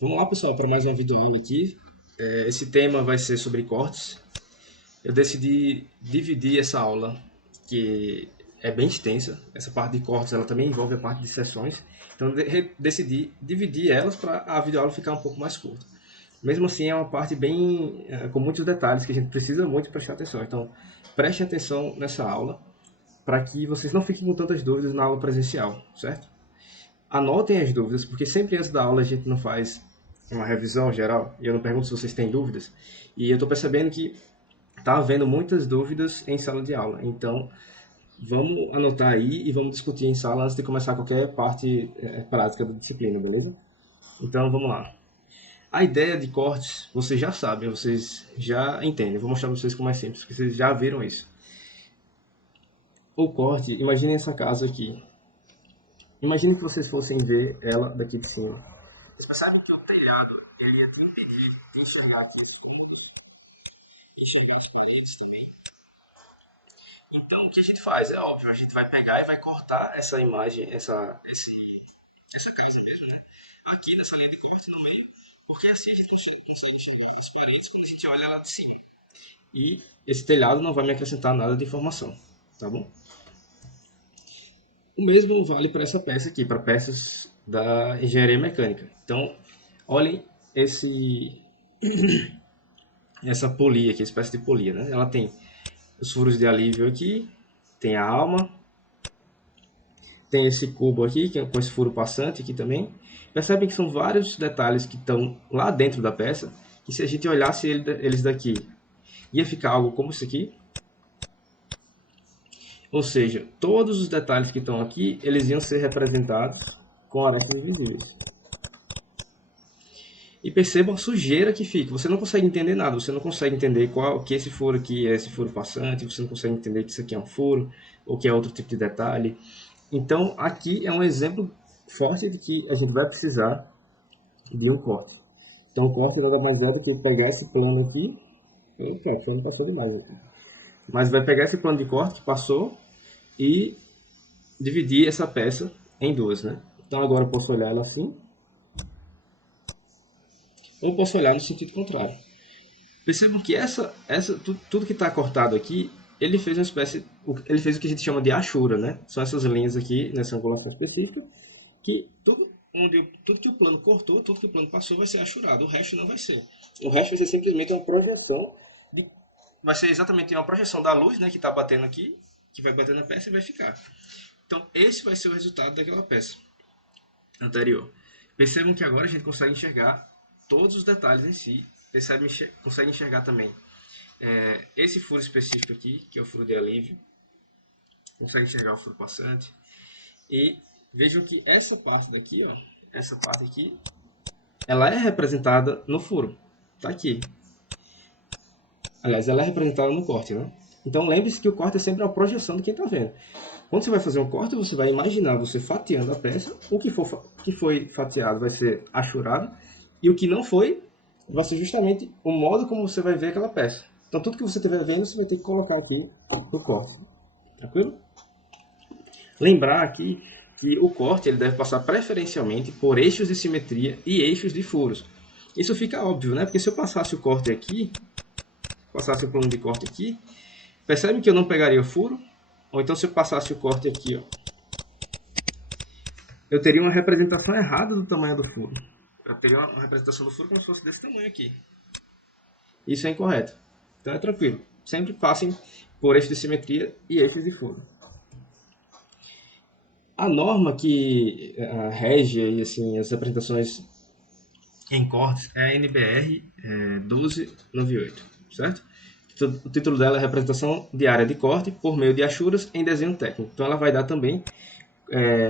Vamos lá, pessoal, para mais uma videoaula aqui. Esse tema vai ser sobre cortes. Eu decidi dividir essa aula, que é bem extensa. Essa parte de cortes ela também envolve a parte de sessões. Então, decidi dividir elas para a videoaula ficar um pouco mais curta. Mesmo assim, é uma parte bem com muitos detalhes que a gente precisa muito prestar atenção. Então, preste atenção nessa aula para que vocês não fiquem com tantas dúvidas na aula presencial, certo? Anotem as dúvidas, porque sempre antes da aula a gente não faz uma revisão geral e eu não pergunto se vocês têm dúvidas. E eu estou percebendo que está havendo muitas dúvidas em sala de aula. Então, vamos anotar aí e vamos discutir em sala antes de começar qualquer parte prática da disciplina, beleza? Então, vamos lá. A ideia de cortes, vocês já sabem, vocês já entendem. Eu vou mostrar para vocês como é simples, porque vocês já viram isso. O corte, imaginem essa casa aqui. Imagine que vocês fossem ver ela daqui de cima. Você percebe que o telhado ele ia te impedir de enxergar aqui esses cômodos, enxergar as paredes também. Então, o que a gente faz é óbvio, a gente vai pegar e vai cortar essa imagem, essa casa mesmo, né? Aqui nessa linha de corte no meio, porque assim a gente consegue enxergar as paredes quando a gente olha lá de cima. E esse telhado não vai me acrescentar nada de informação, tá bom? O mesmo vale para essa peça aqui, para peças da engenharia mecânica. Então, olhem esse essa polia aqui, espécie de polia, né? Ela tem os furos de alívio aqui, tem a alma, tem esse cubo aqui, que é com esse furo passante aqui também. Percebem que são vários detalhes que estão lá dentro da peça, que se a gente olhasse eles daqui, ia ficar algo como isso aqui. Ou seja, todos os detalhes que estão aqui, eles iam ser representados com arestas invisíveis. E percebam a sujeira que fica. Você não consegue entender nada. Você não consegue entender que esse furo aqui é esse furo passante. Você não consegue entender que isso aqui é um furo ou que é outro tipo de detalhe. Então, aqui é um exemplo forte de que a gente vai precisar de um corte. Então, o corte nada mais é do que pegar esse plano aqui. Opa, o plano passou demais aqui. Mas vai pegar esse plano de corte que passou e dividir essa peça em duas, né? Então, agora eu posso olhar ela assim ou posso olhar no sentido contrário. Percebam que tudo que está cortado aqui, ele fez uma espécie, ele fez o que a gente chama de achura, né? São essas linhas aqui nessa angulação específica que tudo que o plano cortou, tudo que o plano passou vai ser achurado, o resto não vai ser. O resto vai ser simplesmente uma projeção de, vai ser exatamente uma projeção da luz, né, que está batendo aqui, que vai bater na peça e vai ficar. Então esse vai ser o resultado daquela peça anterior. Percebam que agora a gente consegue enxergar todos os detalhes em si, consegue enxergar também esse furo específico aqui, que é o furo de alívio, consegue enxergar o furo passante. E vejam que essa parte daqui, ó, essa parte aqui, ela é representada no furo. Tá aqui. Aliás, ela é representada no corte, né? Então lembre-se que o corte é sempre uma projeção de quem está vendo. Quando você vai fazer um corte, você vai imaginar você fatiando a peça. Que foi fatiado vai ser achurado. E o que não foi, vai ser justamente o modo como você vai ver aquela peça. Então tudo que você estiver vendo, você vai ter que colocar aqui no corte. Tranquilo? Lembrar aqui que o corte ele deve passar preferencialmente por eixos de simetria e eixos de furos. Isso fica óbvio, né? Porque se eu passasse o corte aqui, passasse o plano de corte aqui, percebe que eu não pegaria o furo? Ou então se eu passasse o corte aqui, ó, eu teria uma representação errada do tamanho do furo. Eu teria uma representação do furo como se fosse desse tamanho aqui. Isso é incorreto. Então é tranquilo. Sempre passem por eixos de simetria e eixos de furo. A norma que rege aí, assim, as apresentações em cortes é a NBR 1298, certo? O título dela é Representação de área de corte por meio de achuras em desenho técnico. Então ela vai dar também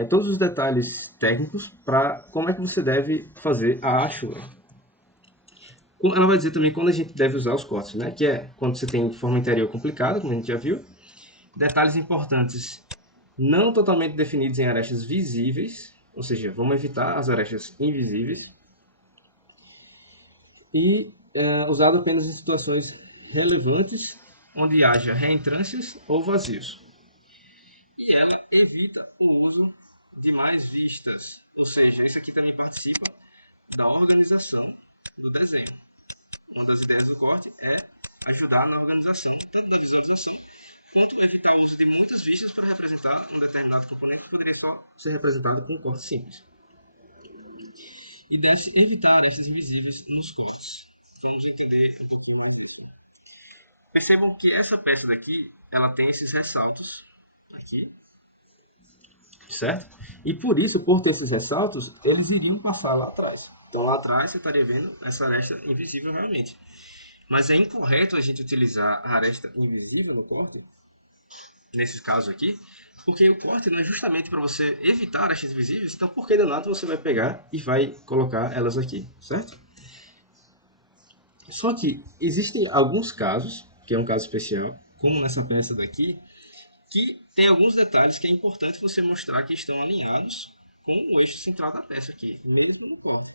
todos os detalhes técnicos para como é que você deve fazer a achura. Ela vai dizer também quando a gente deve usar os cortes, né? Que é quando você tem forma interior complicada, como a gente já viu. Detalhes importantes não totalmente definidos em arestas visíveis, ou seja, vamos evitar as arestas invisíveis. E usado apenas em situações relevantes, onde haja reentrâncias ou vazios. E ela evita o uso de mais vistas, ou seja, isso aqui também participa da organização do desenho. Uma das ideias do corte é ajudar na organização, tanto da visualização, quanto evitar o uso de muitas vistas para representar um determinado componente que poderia só ser representado com um corte simples. E deve-se evitar arestas invisíveis nos cortes. Vamos entender um pouco mais disso. Percebam que essa peça daqui, ela tem esses ressaltos aqui, certo? E por isso, por ter esses ressaltos, eles iriam passar lá atrás. Então lá atrás você estaria vendo essa aresta invisível realmente. Mas é incorreto a gente utilizar a aresta invisível no corte, nesses casos aqui, porque o corte não é justamente para você evitar arestas invisíveis, então por que danado você vai pegar e vai colocar elas aqui, certo? Só que existem alguns casos, que é um caso especial, como nessa peça daqui, que tem alguns detalhes que é importante você mostrar que estão alinhados com o eixo central da peça aqui, mesmo no corte.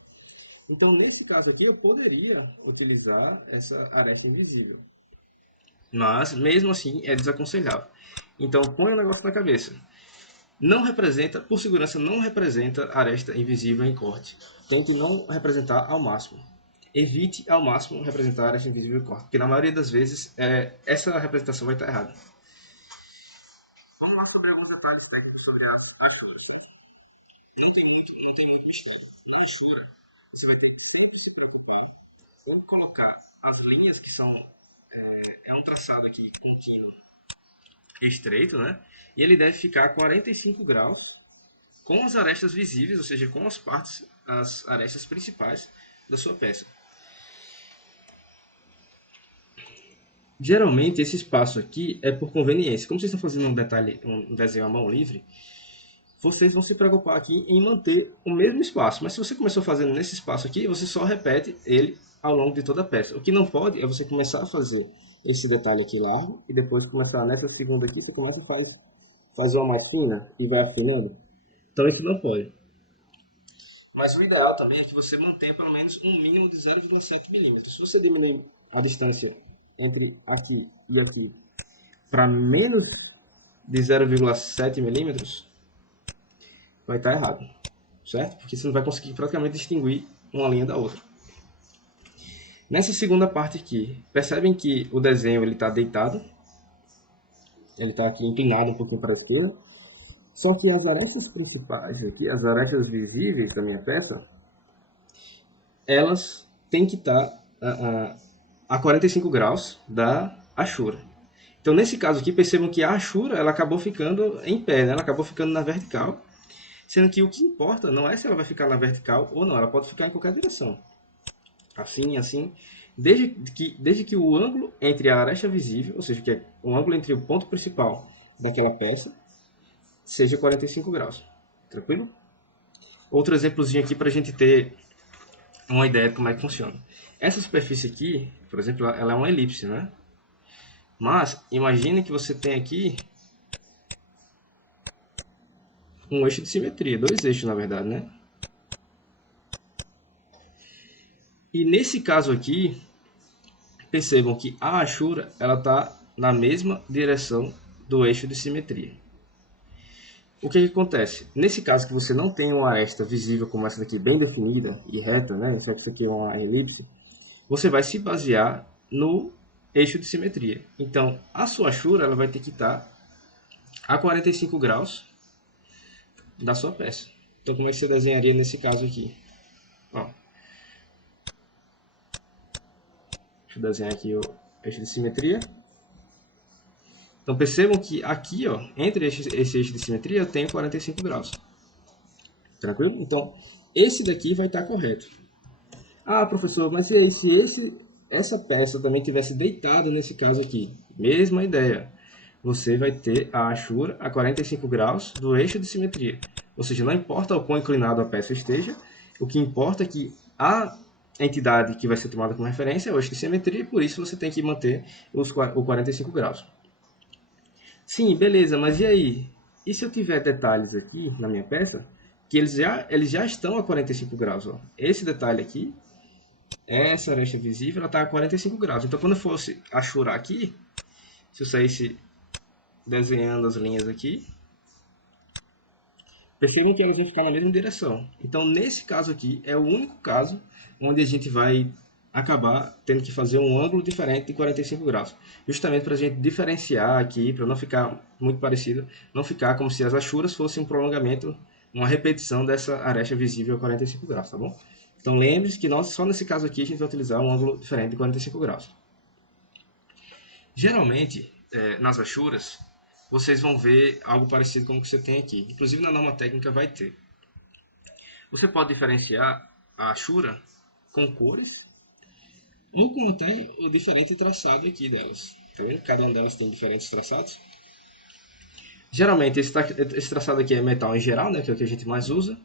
Então, nesse caso aqui, eu poderia utilizar essa aresta invisível. Mas, mesmo assim, é desaconselhável. Então, põe o negócio na cabeça. Não representa, por segurança, não representa aresta invisível em corte. Tente não representar ao máximo. Evite ao máximo representar aresta invisível em corte, porque na maioria das vezes essa representação vai estar errada. Vamos lá sobre alguns detalhes técnicos sobre as achuras. Não tem muito mistério. Na achura, você vai ter que sempre se preocupar ou colocar as linhas que são é um traçado aqui contínuo e estreito, né? E ele deve ficar a 45 graus com as arestas visíveis, ou seja, com as arestas principais da sua peça. Geralmente esse espaço aqui é por conveniência. Como vocês estão fazendo um desenho à mão livre, vocês vão se preocupar aqui em manter o mesmo espaço. Mas se você começou fazendo nesse espaço aqui, você só repete ele ao longo de toda a peça. O que não pode é você começar a fazer esse detalhe aqui largo e depois começar nessa segunda aqui, você começa e faz uma mais fina e vai afinando. Então isso não pode. Mas o ideal também é que você mantenha pelo menos um mínimo de 0,7 milímetros. Se você diminuir a distância entre aqui e aqui para menos de 0,7 milímetros, vai estar errado, certo? Porque você não vai conseguir praticamente distinguir uma linha da outra. Nessa segunda parte aqui, percebem que o desenho está deitado, ele está aqui inclinado um pouquinho para a esquerda, só que as arestas principais aqui, as arestas visíveis da minha peça, elas têm que estar a 45 graus da achura. Então, nesse caso aqui, percebam que a achura ela acabou ficando em pé, né? Ela acabou ficando na vertical, sendo que o que importa não é se ela vai ficar na vertical ou não, ela pode ficar em qualquer direção. Assim, assim, desde que o ângulo entre a aresta visível, ou seja, que é o ângulo entre o ponto principal daquela peça, seja 45 graus. Tranquilo? Outro exemplozinho aqui para a gente ter uma ideia de como é que funciona. Essa superfície aqui, por exemplo, ela é uma elipse, né? Mas imagine que você tem aqui um eixo de simetria, dois eixos na verdade, né? E nesse caso aqui, percebam que a achura ela está na mesma direção do eixo de simetria. O que acontece? Nesse caso que você não tem uma aresta visível como essa daqui, bem definida e reta, né? Só que isso aqui é uma elipse, você vai se basear no eixo de simetria. Então, a sua achura ela vai ter que estar a 45 graus da sua peça. Então, como é que você desenharia nesse caso aqui? Ó, deixa eu desenhar aqui o eixo de simetria. Então, percebam que aqui, ó, entre esse eixo de simetria, eu tenho 45 graus. Tranquilo? Então, esse daqui vai estar correto. Ah, professor, mas e aí se essa peça também tivesse deitado nesse caso aqui? Mesma ideia. Você vai ter a achura a 45 graus do eixo de simetria. Ou seja, não importa o quão inclinado a peça esteja, o que importa é que a entidade que vai ser tomada como referência é o eixo de simetria, e por isso você tem que manter o 45 graus. Sim, beleza, mas e aí? E se eu tiver detalhes aqui na minha peça, que eles já estão a 45 graus, ó. Esse detalhe aqui, essa aresta visível, ela está a 45 graus. Então, quando eu fosse achurar aqui, se eu saísse desenhando as linhas aqui, Percebam que elas vão ficar na mesma direção. Então, nesse caso aqui, é o único caso onde a gente vai acabar tendo que fazer um ângulo diferente de 45 graus. Justamente para a gente diferenciar aqui, para não ficar muito parecido, não ficar como se as achuras fossem um prolongamento, uma repetição dessa aresta visível a 45 graus, tá bom? Então, lembre-se que nós, só nesse caso aqui, a gente vai utilizar um ângulo diferente de 45 graus. Geralmente, nas achuras, vocês vão ver algo parecido com o que você tem aqui. Inclusive, na norma técnica vai ter. Você pode diferenciar a achura com cores ou com até o diferente traçado aqui delas. Tá vendo? Cada uma delas tem diferentes traçados. Geralmente esse traçado aqui é metal em geral, né, que é o que a gente mais usa.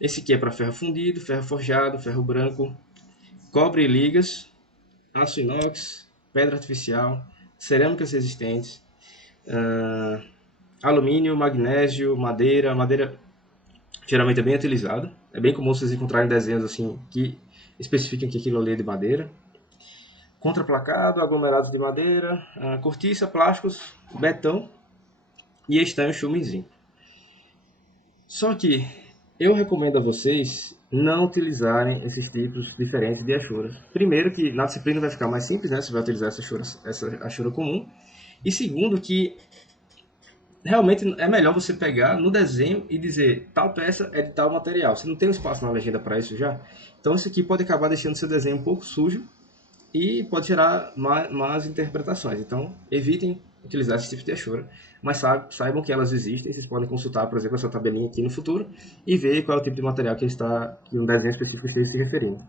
Esse aqui é para ferro fundido, ferro forjado, ferro branco, cobre e ligas, aço inox, pedra artificial, cerâmicas resistentes, alumínio, magnésio, madeira. Madeira geralmente é bem utilizada. É bem comum vocês encontrarem desenhos assim que especificam que aquilo ali é de madeira. Contraplacado, aglomerados de madeira, cortiça, plásticos, betão e estanho chumizinho. Só que eu recomendo a vocês não utilizarem esses tipos diferentes de achuras. Primeiro que na disciplina vai ficar mais simples, né? Você vai utilizar essa achura comum. E segundo que realmente é melhor você pegar no desenho e dizer tal peça é de tal material. Você não tem um espaço na legenda para isso já. Então isso aqui pode acabar deixando seu desenho um pouco sujo e pode gerar más interpretações. Então evitem utilizar esse tipo de achura, mas saibam que elas existem. Vocês podem consultar, por exemplo, essa tabelinha aqui no futuro e ver qual é o tipo de material que um desenho específico esteja se referindo.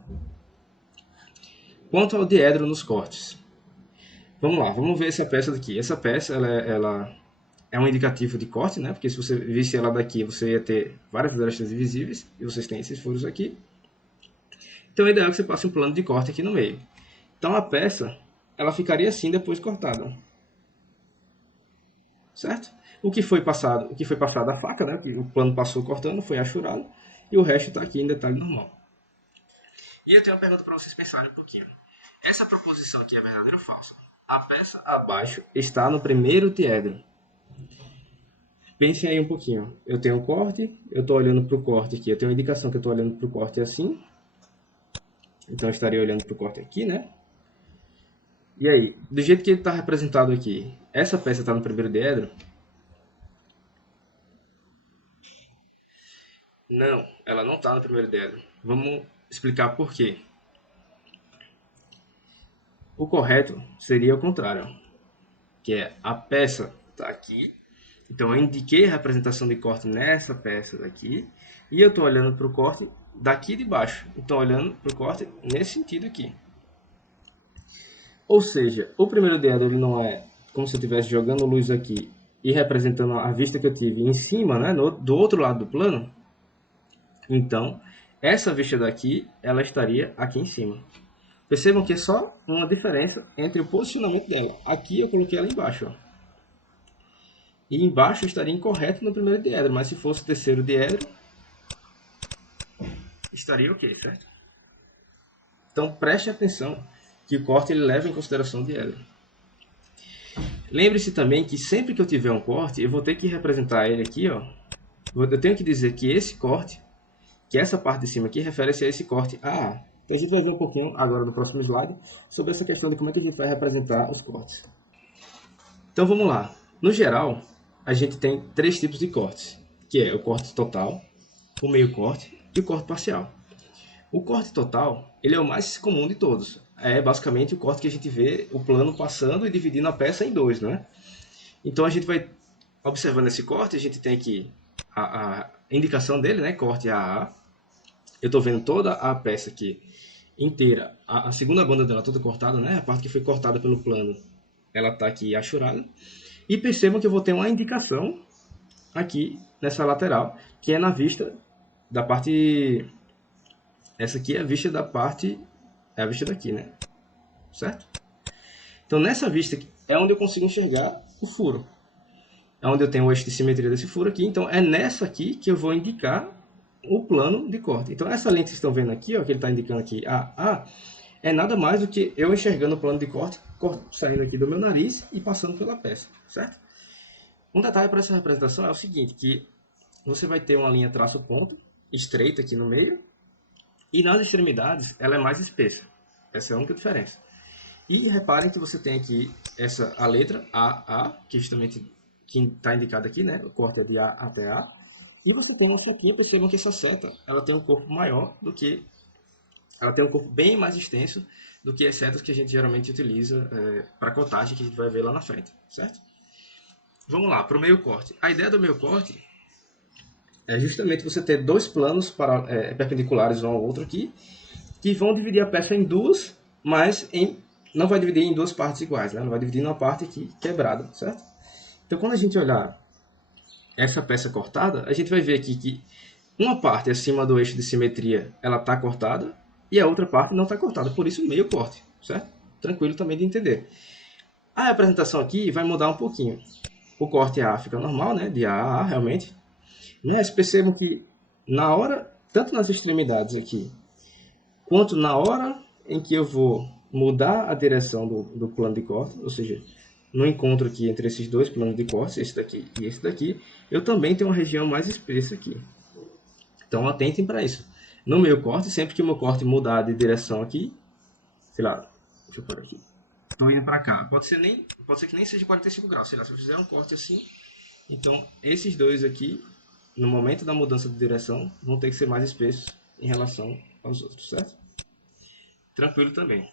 Quanto ao diedro nos cortes, vamos lá, vamos ver essa peça daqui. Essa peça ela é um indicativo de corte, né? Porque se você visse ela daqui, você ia ter várias arestas invisíveis, e vocês têm esses furos aqui. Então é ideal que você passe um plano de corte aqui no meio. Então a peça, ela ficaria assim depois cortada. Certo? O que foi passado a faca, né? O plano passou cortando, foi achurado, e o resto está aqui em detalhe normal. E eu tenho uma pergunta para vocês pensarem um pouquinho. Essa proposição aqui é verdadeira ou falsa? A peça abaixo está no primeiro diedro. Pensem aí um pouquinho. Eu tenho um corte, eu estou olhando para o corte aqui. Eu tenho uma indicação que eu estou olhando para o corte assim. Então eu estaria olhando para o corte aqui, né? E aí, do jeito que ele está representado aqui, essa peça está no primeiro diedro? Não, ela não está no primeiro diedro. Vamos explicar por quê. O correto seria o contrário, que é a peça está aqui. Então eu indiquei a representação de corte nessa peça daqui, e eu estou olhando para o corte daqui de baixo. Então olhando para o corte nesse sentido aqui. Ou seja, o primeiro diedro ele não é como se eu estivesse jogando luz aqui e representando a vista que eu tive em cima, né, do outro lado do plano. Então, essa vista daqui, ela estaria aqui em cima. Percebam que é só uma diferença entre o posicionamento dela. Aqui eu coloquei ela embaixo, ó. E embaixo estaria incorreto no primeiro diedro, mas se fosse o terceiro diedro, estaria ok, certo? Então preste atenção que o corte ele leva em consideração o diedro. Lembre-se também que sempre que eu tiver um corte, eu vou ter que representar ele aqui, ó. Eu tenho que dizer que esse corte, que essa parte de cima aqui, refere-se a esse corte AA. Então a gente vai ver um pouquinho agora no próximo slide sobre essa questão de como é que a gente vai representar os cortes. Então vamos lá. No geral, a gente tem três tipos de cortes, que é o corte total, o meio corte e o corte parcial. O corte total, ele é o mais comum de todos. É basicamente o corte que a gente vê o plano passando e dividindo a peça em dois, né? Então a gente vai observando esse corte, a gente tem aqui a indicação dele, né? Corte AA. Eu estou vendo toda a peça aqui inteira, a segunda banda dela toda cortada, né? A parte que foi cortada pelo plano, ela está aqui achurada. E percebam que eu vou ter uma indicação aqui nessa lateral, que é na vista da parte... Essa aqui é a vista da parte... É a vista daqui, né? Certo? Então nessa vista aqui, é onde eu consigo enxergar o furo. É onde eu tenho o eixo de simetria desse furo aqui. Então é nessa aqui que eu vou indicar o plano de corte. Então essa lente que vocês estão vendo aqui, ó, que ele está indicando aqui AA, é nada mais do que eu enxergando o plano de corte saindo aqui do meu nariz e passando pela peça, certo? Um detalhe para essa representação é o seguinte, que você vai ter uma linha traço ponta, estreita aqui no meio, e nas extremidades ela é mais espessa. Essa é a única diferença. E reparem que você tem aqui a letra AA, que justamente está indicada aqui, né? O corte é de A até A. E você tem uma setinha, percebam que essa seta ela tem um corpo maior do que... Ela tem um corpo bem mais extenso do que as setas que a gente geralmente utiliza para cotagem, que a gente vai ver lá na frente, certo? Vamos lá, para o meio corte. A ideia do meio corte é justamente você ter dois planos perpendiculares um ao outro aqui, que vão dividir a peça em duas, mas não vai dividir em duas partes iguais, né? Não vai dividir numa parte aqui quebrada, certo? Então, quando a gente olhar essa peça cortada, a gente vai ver aqui que uma parte acima do eixo de simetria ela está cortada e a outra parte não está cortada, por isso meio corte, certo? Tranquilo também de entender. A representação aqui vai mudar um pouquinho. O corte A fica normal, né? De A a A, realmente. Mas percebam que na hora, tanto nas extremidades aqui, quanto na hora em que eu vou mudar a direção do plano de corte, ou seja, no encontro aqui entre esses dois planos de corte, esse daqui e esse daqui, eu também tenho uma região mais espessa aqui. Então atentem para isso. No meu corte, sempre que o meu corte mudar de direção aqui, sei lá, deixa eu pôr aqui, estou indo para cá, pode ser que nem seja 45 graus, sei lá, se eu fizer um corte assim, então esses dois aqui, no momento da mudança de direção, vão ter que ser mais espessos em relação aos outros, certo? Tranquilo também.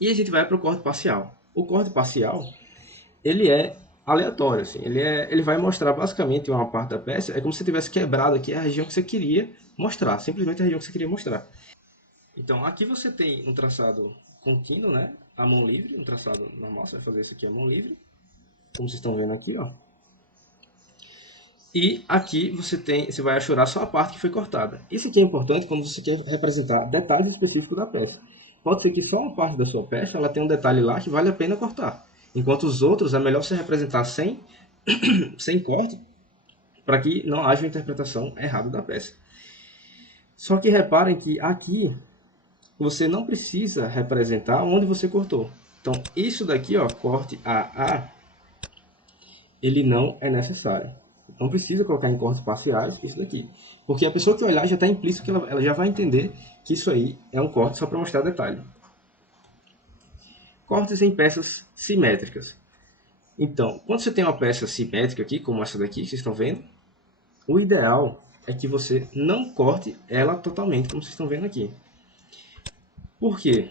E a gente vai para o corte parcial. O corte parcial, ele é aleatório, assim. Ele vai mostrar basicamente uma parte da peça, é como se você tivesse quebrado aqui a região que você queria mostrar, simplesmente a região que você queria mostrar. Então, aqui você tem um traçado contínuo, né? A mão livre, um traçado normal, você vai fazer isso aqui a mão livre, como vocês estão vendo aqui, ó. E aqui você vai achurar só a parte que foi cortada. Isso aqui é importante quando você quer representar detalhes específicos da peça. Pode ser que só uma parte da sua peça ela tenha um detalhe lá que vale a pena cortar. Enquanto os outros é melhor você representar sem corte, para que não haja uma interpretação errada da peça. Só que reparem que aqui você não precisa representar onde você cortou. Então isso daqui, ó, corte AA, ele não é necessário. Não precisa colocar em cortes parciais isso daqui. Porque a pessoa que olhar já está implícito que ela já vai entender que isso aí é um corte só para mostrar detalhe. Cortes em peças simétricas. Então, quando você tem uma peça simétrica aqui, como essa daqui que vocês estão vendo, o ideal é que você não corte ela totalmente, como vocês estão vendo aqui. Por quê?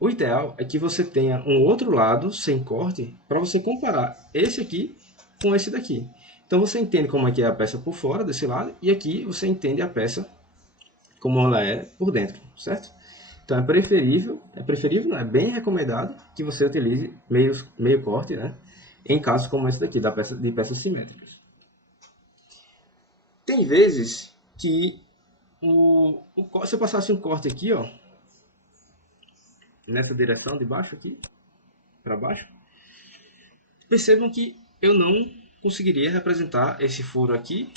O ideal é que você tenha um outro lado sem corte para você comparar esse aqui com esse daqui. Então você entende como é que é a peça por fora desse lado e aqui você entende a peça como ela é por dentro, certo? Então é preferível, não, é bem recomendado que você utilize meio corte, né? Em casos como esse daqui, de peças simétricas. Tem vezes que se eu passasse um corte aqui, ó, nessa direção de baixo aqui, para baixo, percebam que eu não conseguiria representar esse furo aqui,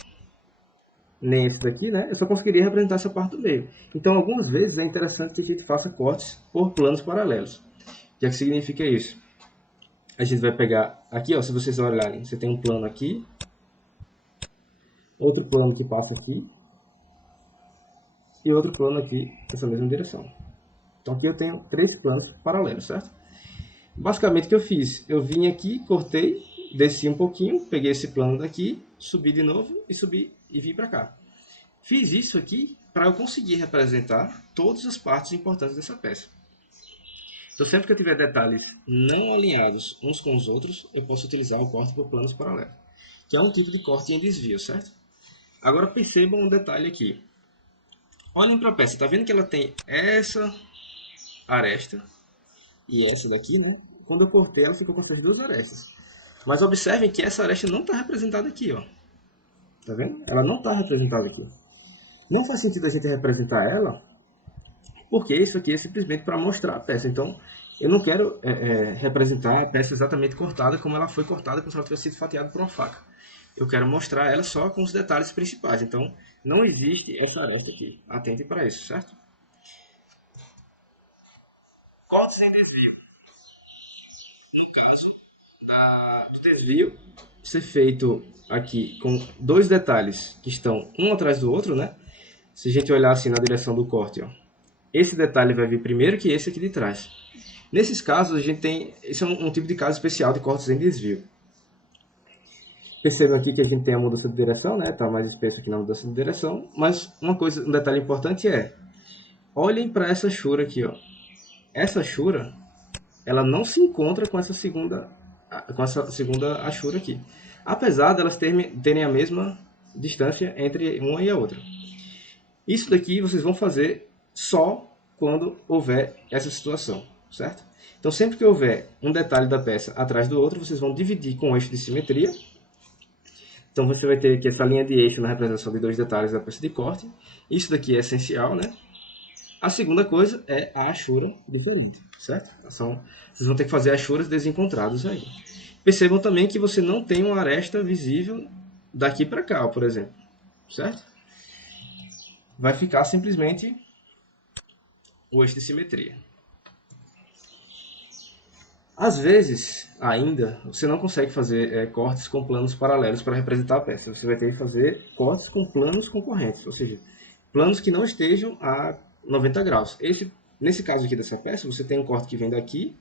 nem esse daqui, né? Eu só conseguiria representar essa parte do meio. Então, algumas vezes é interessante que a gente faça cortes por planos paralelos. O que é que significa isso? A gente vai pegar aqui, ó, se vocês olharem, você tem um plano aqui, outro plano que passa aqui, e outro plano aqui nessa mesma direção. Então aqui eu tenho três planos paralelos, certo? Basicamente o que eu fiz? Eu vim aqui, cortei, desci um pouquinho, peguei esse plano daqui, subi de novo e subi e vim para cá. Fiz isso aqui para eu conseguir representar todas as partes importantes dessa peça. Então sempre que eu tiver detalhes não alinhados uns com os outros, eu posso utilizar o corte por planos paralelos, que é um tipo de corte em desvio, certo? Agora percebam um detalhe aqui. Olhem para a peça, tá vendo que ela tem essa aresta e essa daqui, né? Quando eu cortei, ela ficou com essas duas arestas. Mas observem que essa aresta não está representada aqui, ó. Tá vendo? Ela não está representada aqui. Não faz sentido a gente representar ela, porque isso aqui é simplesmente para mostrar a peça. Então, eu não quero representar a peça exatamente cortada como ela foi cortada, como se ela tivesse sido fatiada por uma faca. Eu quero mostrar ela só com os detalhes principais. Então, não existe essa aresta aqui. Atentem para isso, certo? Cortes em desvio. No caso, do desvio ser feito aqui com dois detalhes que estão um atrás do outro, né? Se a gente olhar assim na direção do corte, ó, esse detalhe vai vir primeiro que esse aqui de trás. Nesses casos, a gente tem... Esse é um tipo de caso especial de cortes em desvio. Percebam aqui que a gente tem a mudança de direção, né? Tá mais espesso aqui na mudança de direção. Mas um detalhe importante é... Olhem para essa chura aqui, ó. Essa chura, ela não se encontra com essa segunda achura aqui. Apesar delas terem a mesma distância entre uma e a outra. Isso daqui vocês vão fazer só quando houver essa situação, certo? Então, sempre que houver um detalhe da peça atrás do outro, vocês vão dividir com o eixo de simetria. Então, você vai ter aqui essa linha de eixo na representação de dois detalhes da peça de corte. Isso daqui é essencial, né? A segunda coisa é a achura diferente, certo? Vocês vão ter que fazer achuras desencontradas aí. Percebam também que você não tem uma aresta visível daqui para cá, por exemplo, certo? Vai ficar simplesmente o eixo de simetria. Às vezes, ainda, você não consegue fazer cortes com planos paralelos para representar a peça. Você vai ter que fazer cortes com planos concorrentes, ou seja, planos que não estejam a 90 graus. Nesse caso aqui dessa peça, você tem um corte que vem daqui,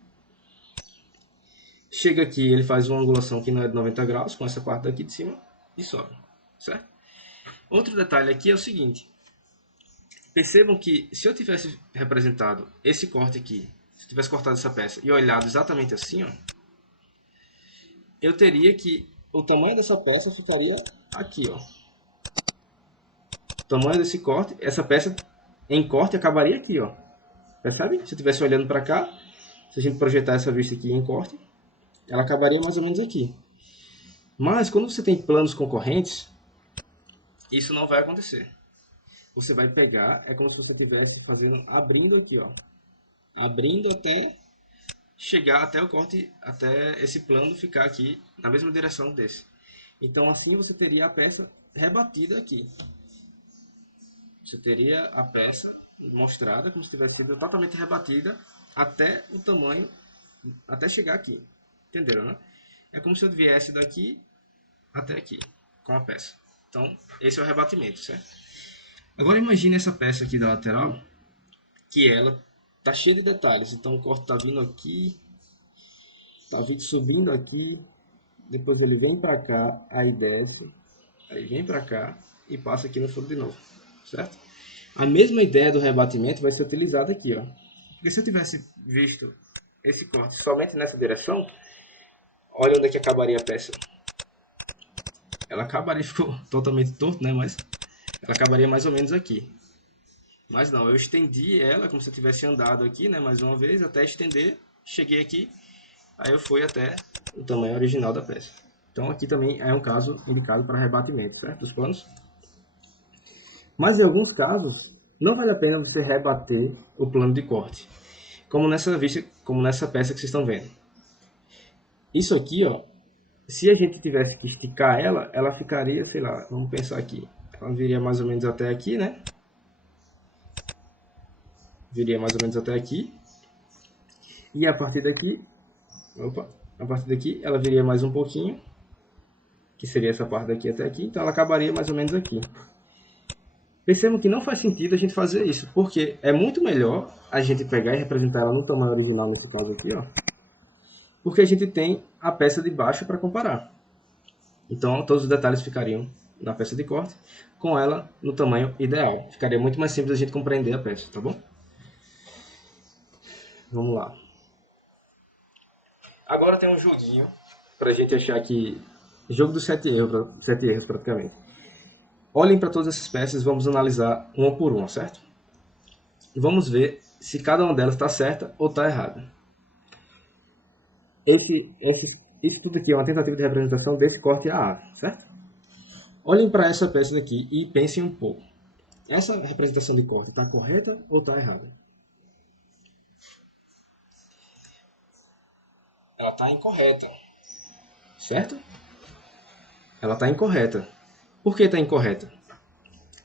chega aqui, ele faz uma angulação que não é de 90 graus, com essa parte daqui de cima, e sobe, certo? Outro detalhe aqui é o seguinte, percebam que se eu tivesse representado esse corte aqui, se eu tivesse cortado essa peça e olhado exatamente assim, ó, eu teria que o tamanho dessa peça ficaria aqui, ó. O tamanho desse corte, essa peça em corte acabaria aqui, ó. Percebe? Se eu estivesse olhando para cá, se a gente projetar essa vista aqui em corte, ela acabaria mais ou menos aqui. Mas quando você tem planos concorrentes, isso não vai acontecer. Você vai pegar, é como se você estivesse abrindo aqui, ó. Abrindo até chegar até o corte, até esse plano ficar aqui na mesma direção desse. Então assim você teria a peça rebatida aqui. Você teria a peça mostrada como se tivesse sido totalmente rebatida até o tamanho, até chegar aqui. Entenderam, né? É como se eu viesse daqui até aqui, com a peça. Então, esse é o rebatimento, certo? Agora imagine essa peça aqui da lateral, que ela tá cheia de detalhes. Então o corte tá vindo aqui, tá vindo subindo aqui, depois ele vem para cá, aí desce, aí vem para cá e passa aqui no fundo de novo, certo? A mesma ideia do rebatimento vai ser utilizada aqui, ó. Porque se eu tivesse visto esse corte somente nessa direção, olha onde é que acabaria a peça. Ela acabaria, ficou totalmente torto, né? Mas ela acabaria mais ou menos aqui. Mas não, eu estendi ela como se eu tivesse andado aqui, né? Mais uma vez, até estender, cheguei aqui, aí eu fui até o tamanho original da peça. Então aqui também é um caso indicado para rebatimento, certo? Dos planos. Mas em alguns casos, não vale a pena você rebater o plano de corte. Como nessa vista, como nessa peça que vocês estão vendo. Isso aqui, ó, se a gente tivesse que esticar ela, ela ficaria, sei lá, vamos pensar aqui. Ela viria mais ou menos até aqui, né? Viria mais ou menos até aqui. E a partir daqui, a partir daqui ela viria mais um pouquinho, que seria essa parte daqui até aqui. Então ela acabaria mais ou menos aqui. Percebam que não faz sentido a gente fazer isso, porque é muito melhor a gente pegar e representar ela no tamanho original, nesse caso aqui, ó. Porque a gente tem a peça de baixo para comparar. Então todos os detalhes ficariam na peça de corte, com ela no tamanho ideal. Ficaria muito mais simples a gente compreender a peça, tá bom? Vamos lá. Agora tem um joguinho pra gente achar que... Jogo dos 7 erros praticamente. Olhem para todas essas peças e vamos analisar uma por uma, certo? E vamos ver se cada uma delas está certa ou está errada. Isso tudo aqui é uma tentativa de representação desse corte AA, certo? Olhem para essa peça daqui e pensem um pouco. Essa representação de corte está correta ou está errada? Ela está incorreta, certo? Ela está incorreta. Por que está incorreta?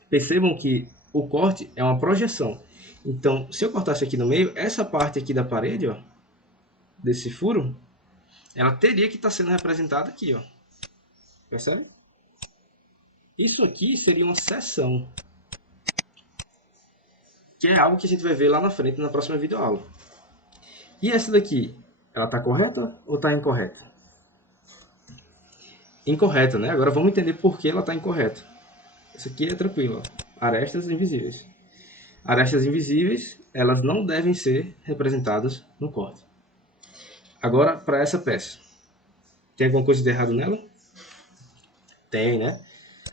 Percebam que o corte é uma projeção. Então, se eu cortasse aqui no meio, essa parte aqui da parede, ó, desse furo, ela teria que estar sendo representada aqui, ó. Percebe? Isso aqui seria uma seção, que é algo que a gente vai ver lá na frente, na próxima videoaula. E essa daqui, ela está correta ou está incorreta? Incorreta, né? Agora vamos entender por que ela está incorreta. Isso aqui é tranquilo, ó. Arestas invisíveis. Arestas invisíveis, elas não devem ser representadas no corte. Agora, para essa peça, tem alguma coisa de errado nela? Tem, né?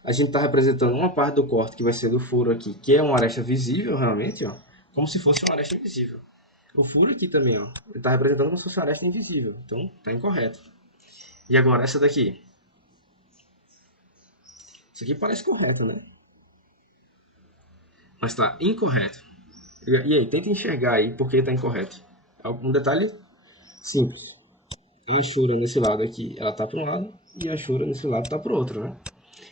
A gente está representando uma parte do corte que vai ser do furo aqui, que é uma aresta visível realmente, ó, como se fosse uma aresta invisível. O furo aqui também, ó, ele está representando como se fosse uma aresta invisível, então está incorreto. E agora essa daqui? Isso aqui parece correto, né? Mas está incorreto. E aí, tenta enxergar aí por que está incorreto. Um detalhe simples. A achura nesse lado aqui, ela está para um lado, e a achura nesse lado está para o outro, né?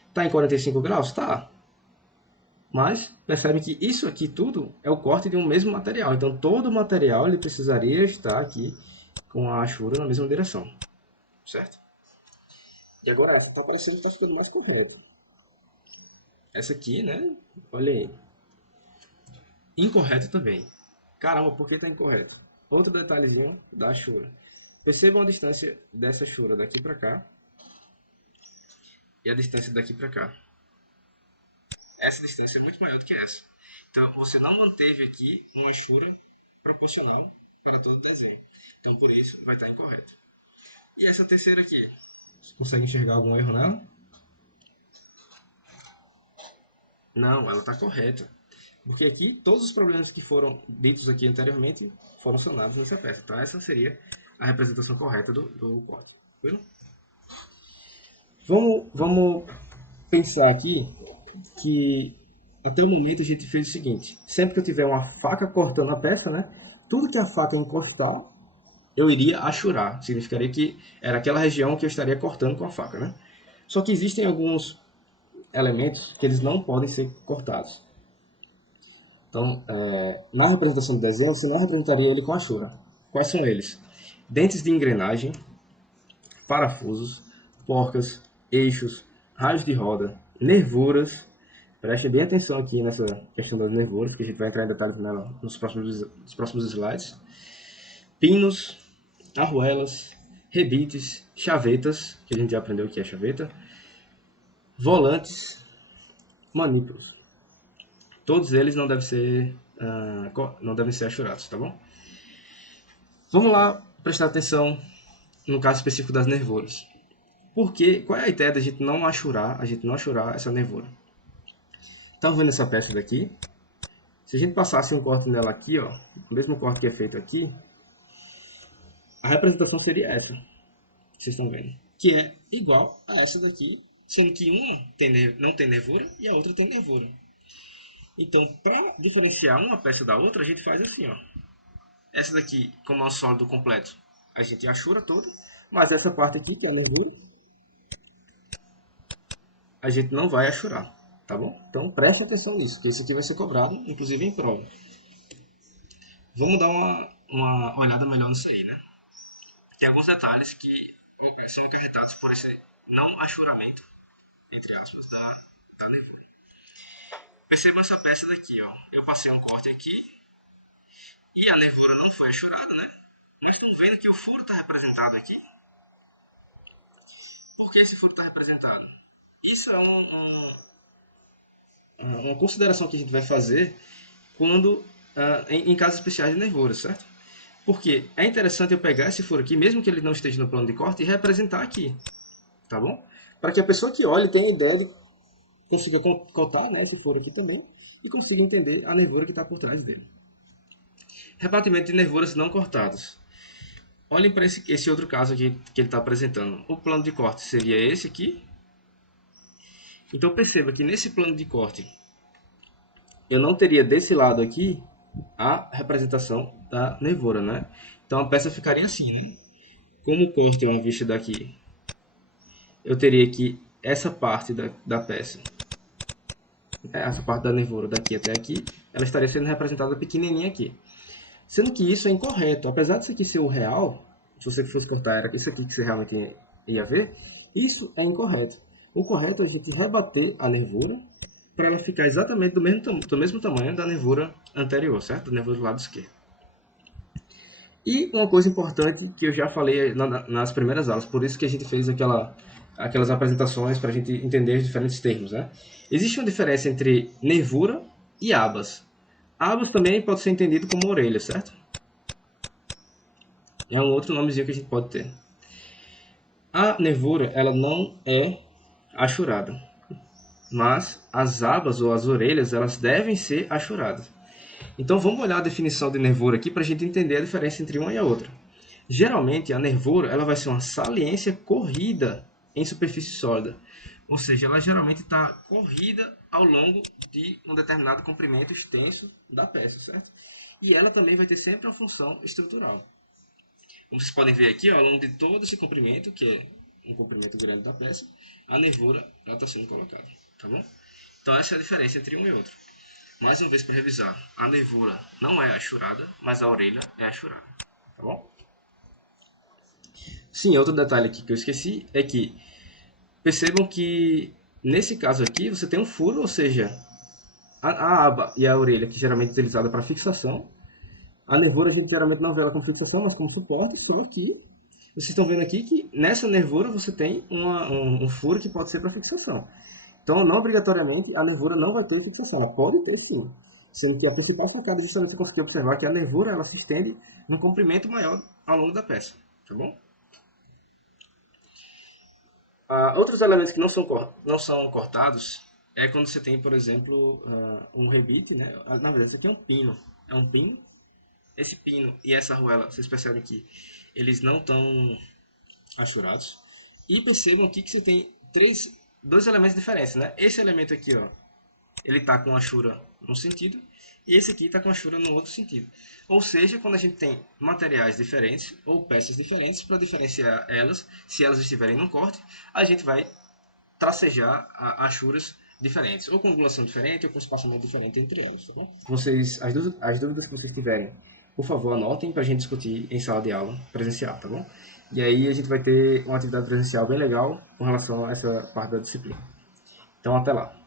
Está em 45 graus? Tá. Mas percebe que isso aqui tudo é o corte de um mesmo material. Então todo o material ele precisaria estar aqui com a achura na mesma direção. Certo? E agora está parecendo que está ficando mais correto. Essa aqui, né? Olha aí. Incorreto também. Caramba, por que está incorreto? Outro detalhezinho da achura. Percebam a distância dessa achura daqui para cá e a distância daqui para cá. Essa distância é muito maior do que essa. Então você não manteve aqui uma achura proporcional para todo o desenho. Então por isso vai estar incorreto. E essa terceira aqui? Você consegue enxergar algum erro nela? Não, ela está correta. Porque aqui todos os problemas que foram ditos aqui anteriormente foram sanados nessa peça. Então essa seria a representação correta do corte. Tranquilo? Vamos pensar aqui que até o momento a gente fez o seguinte: sempre que eu tiver uma faca cortando a peça, né, tudo que a faca encostar, eu iria achurar. Significaria que era aquela região que eu estaria cortando com a faca, né? Só que existem alguns elementos que eles não podem ser cortados. Então, na representação do desenho, você não representaria ele com achura. Quais são eles? Dentes de engrenagem, parafusos, porcas, eixos, raios de roda, nervuras. Preste bem atenção aqui nessa questão das nervuras, porque a gente vai entrar em detalhes nela nos próximos slides. Pinos, arruelas, rebites, chavetas, que a gente já aprendeu o que é chaveta, volantes, manípulos. Todos eles não devem ser achurados, tá bom? Vamos lá prestar atenção no caso específico das nervuras. Qual é a ideia da gente não achurar essa nervura? Estão vendo essa peça daqui? Se a gente passasse um corte nela aqui, ó, o mesmo corte que é feito aqui, a representação seria essa. Vocês estão vendo? Que é igual a essa daqui, sendo que uma não tem nervura e a outra tem nervura. Então, para diferenciar uma peça da outra, a gente faz assim, ó. Essa daqui, como é um sólido completo, a gente achura toda, mas essa parte aqui, que é a nervura, a gente não vai achurar, tá bom? Então, preste atenção nisso, que isso aqui vai ser cobrado, inclusive em prova. Vamos dar uma olhada melhor nisso aí, né? Tem alguns detalhes que são acarretados por esse não achuramento, entre aspas, da nervura. Percebam essa peça daqui, ó. Eu passei um corte aqui e a nervura não foi achurada, né? Mas estão vendo que o furo está representado aqui? Por que esse furo está representado? Isso é uma consideração que a gente vai fazer quando em casos especiais de nervura, certo? Porque é interessante eu pegar esse furo aqui, mesmo que ele não esteja no plano de corte, e representar aqui, tá bom? Para que a pessoa que olhe tenha ideia de consiga cotar, né, esse furo aqui também e consiga entender a nervura que está por trás dele. Rebatimento de nervuras não cortadas. Olhem para esse outro caso aqui que ele está apresentando. O plano de corte seria esse aqui. Então perceba que nesse plano de corte eu não teria desse lado aqui a representação da nervura, né? Então a peça ficaria assim, né? Como o corte é uma vista daqui, eu teria que essa parte da peça, essa parte da nervura daqui até aqui, ela estaria sendo representada pequenininha aqui. Sendo que isso é incorreto. Apesar disso aqui ser o real, se você fosse cortar, era isso aqui que você realmente ia ver, isso é incorreto. O correto é a gente rebater a nervura para ela ficar exatamente do mesmo tamanho da nervura anterior, certo? Da nervura do lado esquerdo. E uma coisa importante que eu já falei nas primeiras aulas, por isso que a gente fez aquelas apresentações para a gente entender os diferentes termos, né? Existe uma diferença entre nervura e abas. Abas também pode ser entendido como orelha, certo? É um outro nomezinho que a gente pode ter. A nervura, ela não é achurada, mas as abas ou as orelhas, elas devem ser achuradas. Então vamos olhar a definição de nervura aqui para a gente entender a diferença entre uma e a outra. Geralmente a nervura ela vai ser uma saliência corrida em superfície sólida, ou seja, ela geralmente está corrida ao longo de um determinado comprimento extenso da peça, certo? E ela também vai ter sempre uma função estrutural. Como vocês podem ver aqui, ó, ao longo de todo esse comprimento, que é um comprimento grande da peça, a nervura está sendo colocada, tá bom? Então essa é a diferença entre um e outro. Mais uma vez para revisar, a nervura não é achurada, mas a orelha é achurada, tá bom? Sim, outro detalhe aqui que eu esqueci é que percebam que nesse caso aqui você tem um furo, ou seja, a aba e a orelha, que geralmente é utilizada para fixação. A nervura a gente geralmente não vê ela como fixação, mas como suporte, só que vocês estão vendo aqui que nessa nervura você tem um furo que pode ser para fixação. Então, não obrigatoriamente, a nervura não vai ter fixação. Ela pode ter sim. Sendo que a principal sacada é justamente você conseguir observar que a nervura ela se estende num comprimento maior ao longo da peça. Tá bom? Outros elementos que não são cortados é quando você tem, por exemplo, um rebite. Né? Na verdade, isso aqui é um pino. É um pino. Esse pino e essa arruela, vocês percebem que eles não estão achurados. E percebam aqui que você tem dois elementos diferentes, né? Esse elemento aqui, ó, ele está com achura num sentido e esse aqui está com achura no outro sentido. Ou seja, quando a gente tem materiais diferentes ou peças diferentes, para diferenciar elas, se elas estiverem num corte, a gente vai tracejar achuras diferentes, ou com angulação diferente, ou com espaçamento diferente entre elas, tá bom? As dúvidas que vocês tiverem, por favor, anotem para a gente discutir em sala de aula presencial, tá bom? E aí a gente vai ter uma atividade presencial bem legal com relação a essa parte da disciplina. Então, até lá.